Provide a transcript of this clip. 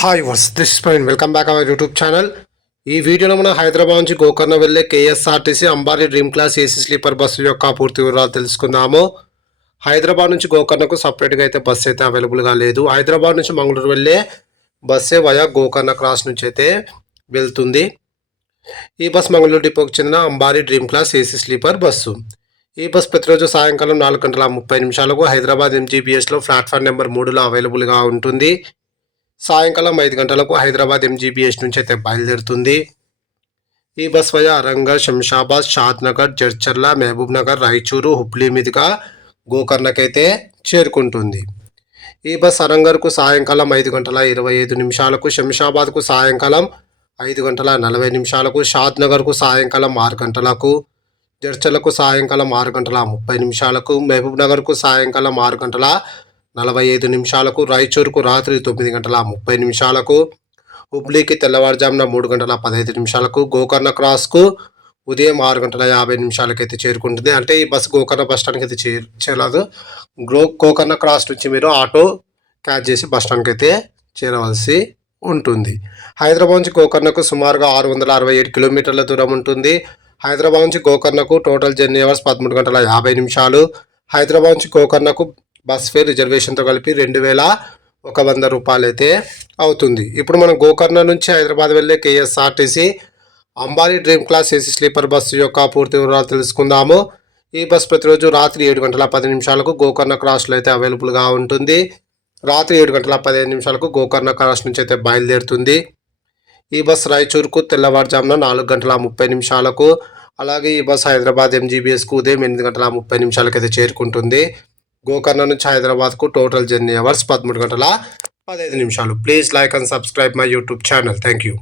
Hi వర్స్ this point welcome back our YouTube channel. ఈ వీడియోలో మనం హైదరాబాద్ నుంచి గోకర్ణ వెళ్ళే KSRTC Ambari dream class AC sleeper bus యొక్క పూర్తి వివరాలు తెలుసుకుందాము. హైదరాబాద్ నుంచి గోకర్ణకు సపరేట్గా అయితే బస్సు అయితే అవైలబుల్గా లేదు. హైదరాబాద్ నుంచి మంగళూరు వెళ్ళే బస్సే వయా గోకర్ణ క్రాస్ నుంచి అయితే వెళ్తుంది. ఈ బస్ మంగళూరు డిపోకి చెందిన Ambari dream class AC sleeper bus. ఈ బస్ ప్రతిరోజు సాయంకాలం 4:30 హైదరాబాద్ ఎంజీబీఎస్లో ప్లాట్ఫామ్ నెంబర్ 3లో అవైలబుల్గా ఉంటుంది. సాయంకాలం 5 గంటలకు హైదరాబాద్ ఎంజీబీఎస్ నుంచి అయితే బయలుదేరుతుంది. ఈ బస్ వయా అరంగర్, శంషాబాద్, షాద్నగర్, జడ్చర్ల, మహబూబ్ నగర్, రాయచూరు, హుబ్లీ మీదుగా గోకర్ణకైతే చేరుకుంటుంది. ఈ బస్ అరంగర్కు సాయంకాలం 5:25, శంషాబాద్కు సాయంకాలం 5:40, షాద్నగర్కు సాయంకాలం 6 గంటలకు, జడ్చర్లకు సాయంకాలం 6:30, మహబూబ్ నగర్కు సాయంకాలం 6:45, రాయచూరుకు రాత్రి 9:30, హుబ్లీకి తెల్లవారుజామున 3:15, గోకర్ణ క్రాస్కు ఉదయం 6:50 అయితే చేరుకుంటుంది. అంటే ఈ బస్సు గోకర్ణ బస్ స్టాండ్కి అయితే చేరదు. గోకర్ణ క్రాస్ నుంచి మీరు ఆటో క్యాచ్ చేసి బస్ స్టాండ్కి అయితే చేరవలసి ఉంటుంది. హైదరాబాద్ నుంచి గోకర్ణకు సుమారుగా 667 కిలోమీటర్ల దూరం ఉంటుంది. హైదరాబాద్ నుంచి గోకర్ణకు టోటల్ జర్నీ అవర్స్ 13:50. హైదరాబాద్ నుంచి గోకర్ణకు బస్ ఫేర్ రిజర్వేషన్తో కలిపి 2,100 రూపాయలు అయితే అవుతుంది. ఇప్పుడు మనం గోకర్ణ నుంచి హైదరాబాద్ వెళ్ళే KSRTC Ambari dream class AC sleeper bus యొక్క పూర్తి వివరాలు తెలుసుకుందాము. ఈ బస్ ప్రతిరోజు రాత్రి 7:10 గోకర్ణ క్రాస్లో అయితే అవైలబుల్గా ఉంటుంది. రాత్రి 7:15 గోకర్ణ క్రాస్ నుంచి అయితే బయలుదేరుతుంది. ఈ బస్ రాయచూరుకు తెల్లవారుజామున 4:30, అలాగే ఈ బస్ హైదరాబాద్ ఎంజీబీఎస్కు ఉదయం 8:30 అయితే చేరుకుంటుంది. గోకర్ణ నుంచి హైదరాబాద్కు total journey hours 13:15. Please like and subscribe my YouTube channel. Thank you.